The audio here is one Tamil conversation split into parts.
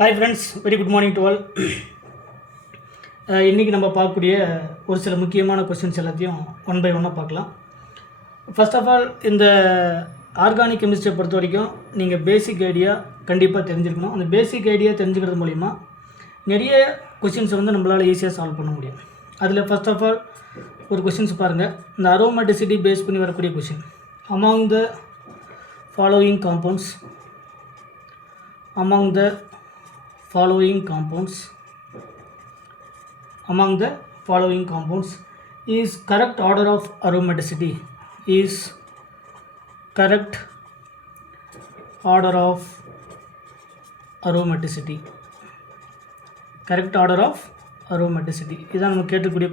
Hi friends, very good morning to all. இன்றைக்கி நம்ம பார்க்கக்கூடிய ஒரு சில முக்கியமான கொஸ்டின்ஸ் எல்லாத்தையும் ஒன் பை ஒன்னாக பார்க்கலாம். ஃபர்ஸ்ட் ஆஃப் ஆல் இந்த ஆர்கானிக் கெமிஸ்ட்ரியை பொறுத்த வரைக்கும் நீங்கள் பேசிக் ஐடியா கண்டிப்பாக தெரிஞ்சிருக்கணும். அந்த பேசிக் ஐடியா தெரிஞ்சுக்கிறது மூலிமா நிறைய கொஸ்டின்ஸை வந்து நம்மளால் ஈஸியாக சால்வ் பண்ண முடியும். அதில் ஃபர்ஸ்ட் ஆஃப் ஆல் ஒரு கொஸ்டின்ஸ் பாருங்கள். இந்த அரோமேட்டிசிட்டி பேஸ் பண்ணி வரக்கூடிய question. among the following compounds is correct order of aromaticity இதான் நம்ம கேட்கக்கூடிய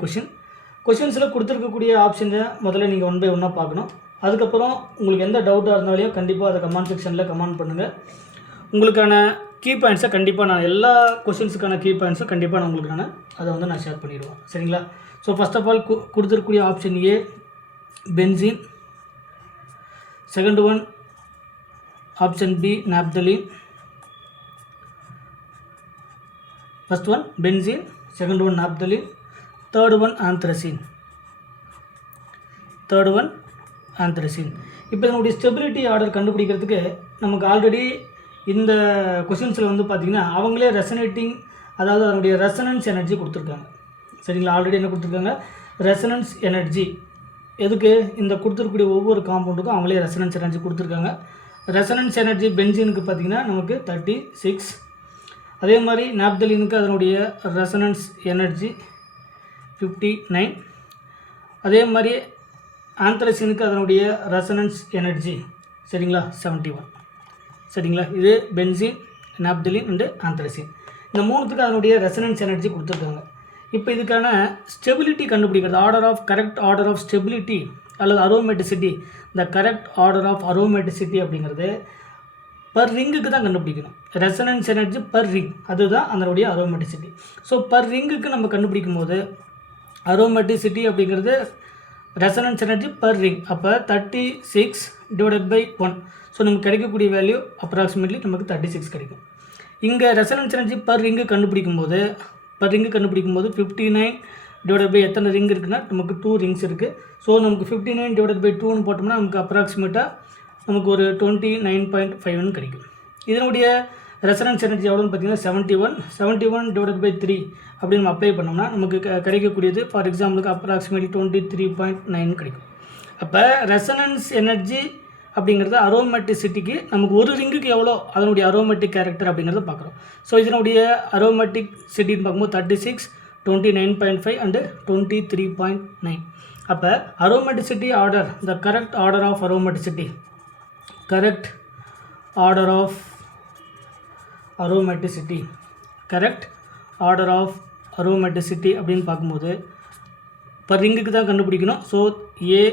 கொஷின்ஸில் கொடுத்துருக்கக்கூடிய ஆப்ஷனை முதல்ல நீங்கள் ஒன் பை ஒன்னாக பார்க்கணும். அதுக்கப்புறம் உங்களுக்கு எந்த டவுட்டாக இருந்தாலும் கண்டிப்பாக அதை கமெண்ட் செக்ஷனில் கமெண்ட் பண்ணுங்கள். உங்களுக்கான கீ பாயிண்ட்ஸை கண்டிப்பாக நான் எல்லா கொஷின்ஸுக்கான கீ பாயிண்ட்ஸும் கண்டிப்பாக நான் உங்களுக்கான அதை வந்து நான் ஷேர் பண்ணிடுவேன். சரிங்களா? ஸோ ஃபர்ஸ்ட் ஆஃப் ஆல் கொடுத்துருக்கக்கூடிய option A benzene, second one option B naphthalene. First one benzene, second one naphthalene, third one anthracene. இப்போ இதனுடைய ஸ்டெபிலிட்டி ஆர்டர் கண்டுபிடிக்கிறதுக்கு நமக்கு ஆல்ரெடி இந்த கொஷின்ஸில் வந்து பார்த்திங்கன்னா அவங்களே ரெசனேட்டிங், அதாவது அதனுடைய ரெசனன்ஸ் எனர்ஜி கொடுத்துருக்காங்க. சரிங்களா? ஆல்ரெடி என்ன கொடுத்துருக்காங்க? Resonance energy. எதுக்கு? இந்த கொடுத்துருக்கக்கூடிய ஒவ்வொரு காம்பவுண்டுக்கும் அவங்களே ரெசனன்ஸ் எனர்ஜி கொடுத்துருக்காங்க. ரெசனன்ஸ் எனர்ஜி பென்சீனுக்கு பார்த்திங்கன்னா நமக்கு 36. அதே மாதிரி நாப்தலீனுக்கு அதனுடைய ரெசனன்ஸ் எனர்ஜி 59. அதே மாதிரி ஆந்த்ரசினுக்கு அதனுடைய ரெசனன்ஸ் எனர்ஜி சரிங்களா 71. சரிங்களா? இது பென்சீன், நாப்தலீன் அண்டு ஆந்த்ரசின். இந்த மூணுத்துக்கு அதனுடைய ரெசனன்ஸ் எனர்ஜி கொடுத்துருக்காங்க. இப்போ இதுக்கான ஸ்டெபிலிட்டி கண்டுபிடிக்கிறது, கரெக்ட் ஆர்டர் ஆஃப் ஸ்டெபிலிட்டி அல்லது அரோமேட்டிசிட்டி, இந்த கரெக்ட் ஆர்டர் ஆஃப் அரோமேட்டிசிட்டி அப்படிங்கிறது பர் ரிங்குக்கு தான் கண்டுபிடிக்கணும். ரெசனன்ஸ் எனர்ஜி பர் ரிங், அதுதான் அதனுடைய அரோமேட்டிசிட்டி. ஸோ பர் ரிங்குக்கு நம்ம கண்டுபிடிக்கும் போது அரோமேட்டிசிட்டி அப்படிங்கிறது ரெசனன்ஸ் எனர்ஜி பர் ரிங். அப்போ 36 டிவைடட் பை 1. ஸோ நமக்கு கிடைக்கக்கூடிய வேல்யூ அப்ராக்சிமேட்லி நமக்கு 36 கிடைக்கும். இங்கே ரெசனன்ஸ் எனர்ஜி பர் ரிங்கு கண்டுபிடிக்கும் போது 59 டிவைடட் பை எத்தனை ரிங் இருக்குன்னா நமக்கு 2 ரிங்ஸ் இருக்குது. ஸோ நமக்கு 59 டிவைடட் பை 2ன்னு போட்டோம்னா நமக்கு அப்ராக்சிமேட்டாக நமக்கு ஒரு 29.5 கிடைக்கும். இதனுடைய ரெசனன்ஸ் எனர்ஜி எவ்வளோன்னு பார்த்தீங்கன்னா 71 டிவைடட் பை 3 அப்படின்னு நம்ம அப்ளை பண்ணோம்னா நமக்கு கிடைக்கக்கூடியது ஃபார் எக்ஸாம்பிளுக்கு அப்ராக்சிமேட்லி 23.9 கிடைக்கும். அப்போ ரெசனன்ஸ் எனர்ஜி அப்படிங்கிறது அரோமேட்டிசிட்டிக்கு நமக்கு ஒரு ரிங்குக்கு எவ்வளோ அதனுடைய அரோமேட்டிக் கேரக்டர் அப்படிங்கிறத பார்க்குறோம். ஸோ இதனுடைய அரோமேட்டிக் சிட்டின்னு பார்க்கும்போது 36, 29.5 அண்டு 23.9. அப்போ aromaticity order, the correct order of aromaticity அப்படின்னு பார்க்கும்போது பர் ரிங்குக்கு தான் கண்டுபிடிக்கணும். So A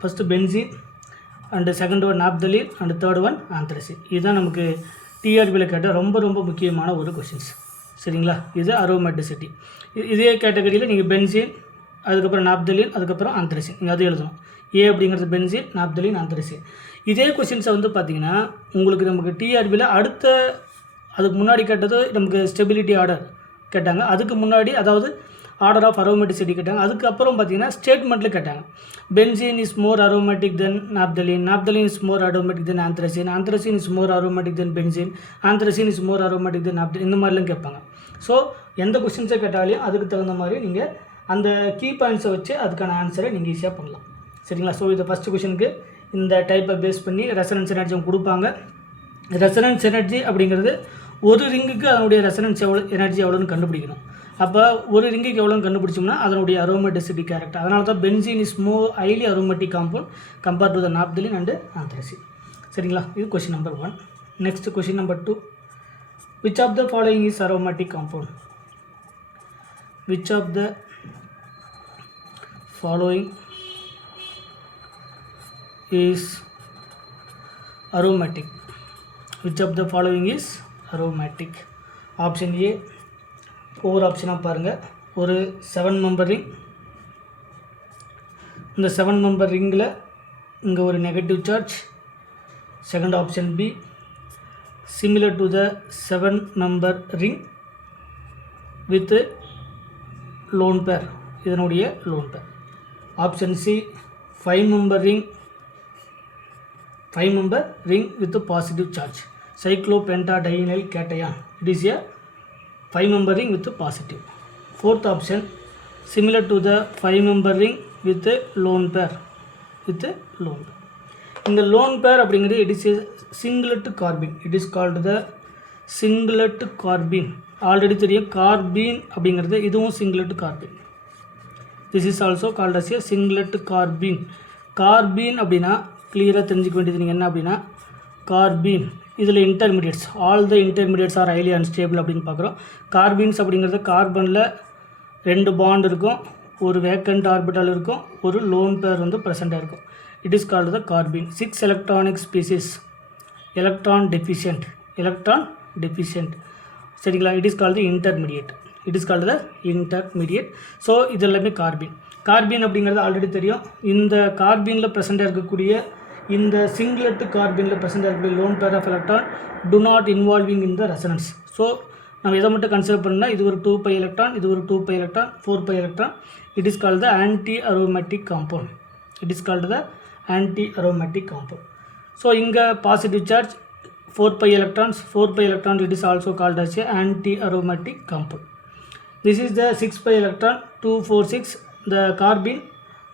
first benzene and second one naphthalene and third one anthracene. இதுதான் நமக்கு டிஆர்பியில் கேட்டால் ரொம்ப ரொம்ப முக்கியமான ஒரு கொஷின்ஸ். சரிங்களா? இது அரோமேட்டிசிட்டி. இதே கேட்டகரியில் நீங்கள் பென்சீன், அதுக்கப்புறம் நாப்தலீன், அதுக்கப்புறம் ஆந்த்ரசின் நீங்கள் அது எழுதணும். ஏ அப்படிங்கிறது பென்சீன், நாப்தலீன், ஆந்த்ரசின். இதே கொஷின்ஸை வந்து பார்த்திங்கன்னா உங்களுக்கு நமக்கு டிஆர்பியில் அதுக்கு முன்னாடி கேட்டது நமக்கு ஸ்டெபிலிட்டி ஆர்டர் கேட்டாங்க. அதுக்கு முன்னாடி அதாவது ஆர்டர் ஆஃப் அரோமேட்டிசிட்டி கேட்டாங்க. அதுக்கப்புறம் பார்த்தீங்கன்னா ஸ்டேட்மெண்ட்டில் கேட்டாங்க. Benzene is more aromatic than naphthalene is more aromatic than anthracene is more aromatic than benzene, anthracene is more aromatic than naphthalene, இந்த மாதிரிலாம் கேட்பாங்க. ஸோ எந்த கொஸ்டின்ஸை கேட்டாலையும் அதுக்கு தகுந்த மாதிரி நீங்கள் அந்த கீ பாயிண்ட்ஸை வச்சு அதுக்கான ஆன்சரை நீங்கள் ஈஸியாக பண்ணலாம். சரிங்களா? ஸோ இதை ஃபஸ்ட்டு கொஷனுக்கு இந்த டைப்பை பேஸ் பண்ணி ரெசனன்ஸ் எனர்ஜி கொடுப்பாங்க. ரெசனன்ஸ் எனர்ஜி அப்படிங்கிறது ஒரு ரிங்குக்கு அதனுடைய ரெசனன்ஸ் எனர்ஜி எவ்வளோன்னு கண்டுபிடிக்கணும். அப்போ ஒரு ரிங்குக்கு எவ்வளோன்னு கண்டுபிடிச்சோம்னா அதனுடைய அரோமேட்டிசிட்டி கேரக்டர். அதனால தான் benzene is more highly aromatic compound compared to the naphthalene and anthracene. சரிங்களா? இது question number 1. Next question number 2. Which of the following is aromatic compound? Which of the following is aromatic? Which of the following is aromatic? Option A. ஒவ்வொரு ஆப்ஷனாக பாருங்கள். ஒரு 7 மெம்பர் ரிங். இந்த 7 மெம்பர் ரிங்கில் இங்கே ஒரு negative charge. Second option B. similar to the 7-member ring with lone pair. இதனுடைய lone pair. Option C, 5-member ring with a positive charge. Cyclopentadienyl cation. It is a 5-member ring with a positive. Fourth option, similar to the 5-member ring with a lone pair. இந்த lone pair அப்படிங்கிறது it is a singlet carbene. It is called the singlet carbene. Already தெரியும் கார்பீன் அப்படிங்கிறது இதுவும் singlet carbene. This is also called as a singlet carbene. Carbene அப்படின்னா கிளியராக தெரிஞ்சுக்க வேண்டியது நீங்கள் என்ன அப்படின்னா கார்பீன் இதில் intermediates all the intermediates R highly unstable அப்படின்னு பார்க்குறோம். கார்பீன்ஸ் அப்படிங்கிறது கார்பனில் 2 பாண்ட் இருக்கும், ஒரு வேக்கண்ட் ஆர்பிட்டால் இருக்கும், ஒரு லோன் பேர் வந்து ப்ரெசென்ட்டாக இருக்கும். It is called the carbene. 6 electronic species, electron deficient. சரிங்களா? It is called the intermediate. So இது எல்லாமே கார்பீன் அப்படிங்கிறது ஆல்ரெடி தெரியும். இந்த கார்பீனில் ப்ரெசென்ட்டாக இருக்கக்கூடிய இந்த சிங்லெட் கார்பீனில் ப்ரெசென்ட்டாக இருக்கக்கூடிய lone pair of electron do not involving in the resonance. So நம்ம எதை மட்டும் கன்சிடர் பண்ணால் இது ஒரு 2π எலக்ட்ரான், இது ஒரு 2π electron, 4π electron. It is called the anti-aromatic compound. So இங்கே positive charge 4π electrons, it is also called as a anti-aromatic compound. This is the 6π electron, 246. The carbene,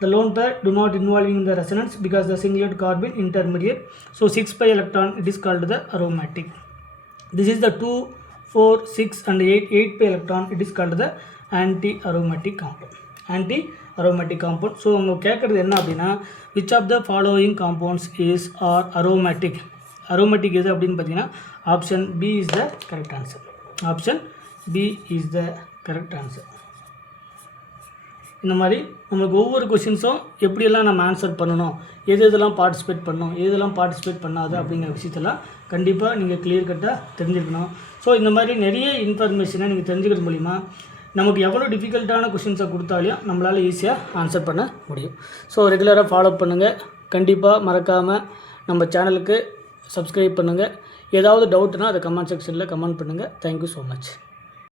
the lone pair do not involving in the resonance because the singlet carbene intermediate. So 6π electron, it is called the aromatic. This is the 2, 4, 6 and 8π electron, it is called the anti-aromatic compound. So அவங்க கேட்குறது என்ன அப்படின்னா which of the following compounds is or aromatic எது அப்படின்னு பார்த்தீங்கன்னா option B is the correct answer. இந்த மாதிரி நம்மளுக்கு ஒவ்வொரு கொஷின்ஸும் எப்படியெல்லாம் நம்ம ஆன்சர் பண்ணணும், எதெல்லாம் பார்ட்டிசிபேட் பண்ணாது அப்படிங்கிற விஷயத்தெல்லாம் கண்டிப்பாக நீங்கள் கிளியர் கட்டாக தெரிஞ்சுக்கணும். ஸோ இந்த மாதிரி நிறைய இன்ஃபர்மேஷனை நீங்கள் தெரிஞ்சுக்கிறது மூலிமா நமக்கு எவ்வளோ டிஃபிகல்ட்டான கொஷின்ஸை கொடுத்தாலையும் நம்மளால் ஈஸியாக ஆன்சர் பண்ண முடியும். ஸோ ரெகுலராக ஃபாலோ பண்ணுங்கள். கண்டிப்பாக மறக்காமல் நம்ம சேனலுக்கு சப்ஸ்கிரைப் பண்ணுங்கள். ஏதாவது டவுட்னா அதை கமெண்ட் செக்ஷனில் கமெண்ட் பண்ணுங்கள். Thank you so much.